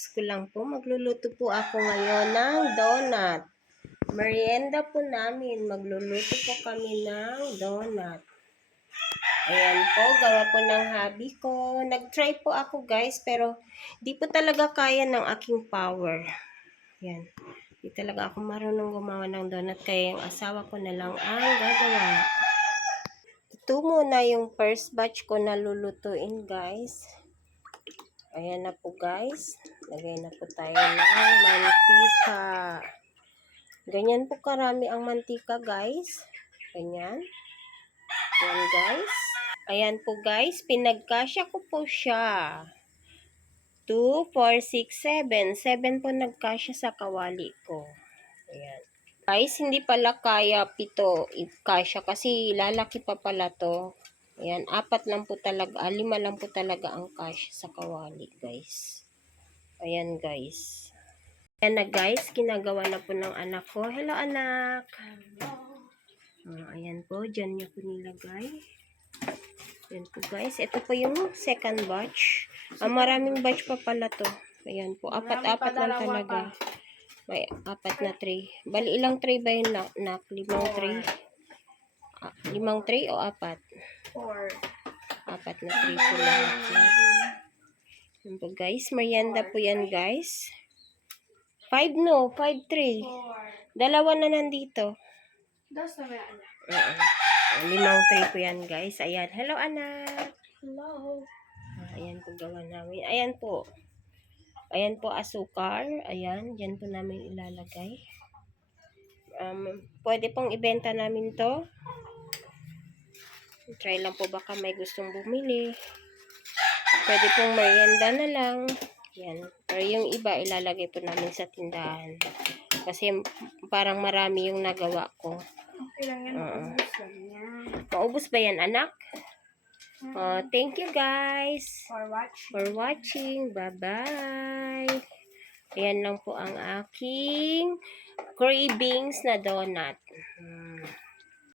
Kakatapos ko lang po. Magluluto po ako ngayon ng donut. Merienda po namin. Magluluto po kami ng donut. Ayan po, gawa po ng hobby ko. Nag-try po ako guys, pero di po talaga kaya ng aking power. Ayan. Di talaga ako marunong gumawa ng donut, kaya yung asawa ko na lang ang gagawa. Ito muna yung first batch ko na lulutuin guys. Ayan na po guys. Lagay na po tayo ng mantika. Ganyan po karami ang mantika guys. Ganyan. Ayan guys. Ayan po guys. Pinagkasya ko po siya. 2, 4, 6, 7. 7 po nagkasya sa kawali ko. Ayan. Guys, hindi pala kaya pito ikasya kasi lalaki pa pala to. Ayan, apat lang po talaga, ah, lima lang po talaga ang cash sa kawali, guys. Ayan, guys. Ayan na, guys. Kinagawa na po ng anak ko. Hello, anak. Ah, ayan po. Diyan niyo po nilagay. Ayan po, guys. Ito po yung second batch. Ah, maraming batch pa pala to. Ayan po. Apat-apat lang talaga. May apat na tray. Bali, ilang tray ba yun, nak? nak? Limang tray? Ah, limang tray o apat? Four. Apat na po lahat. Yan po guys. Merienda po yan guys. Five no. Five. Four. Dalawa na nandito. Dos na may anak. Ah, Limang tray po yan guys. Ayan. Hello anak. Hello. Ayan po gawa namin. Ayan po. Ayan po asukar. Ayan. Diyan po namin ilalagay. Um, pwede pong ibenta namin to. Try lang po baka may gustong bumili. Pwede pong merienda na lang. Yan. Pero yung iba ilalagay po namin sa tindahan. Kasi parang marami yung nagawa ko. Okay lang yan. Yan. Maubos ba yan anak? Oh, thank you guys For watch. for watching. Bye-bye. Ayan lang po ang aking cravings na donut. Hmm.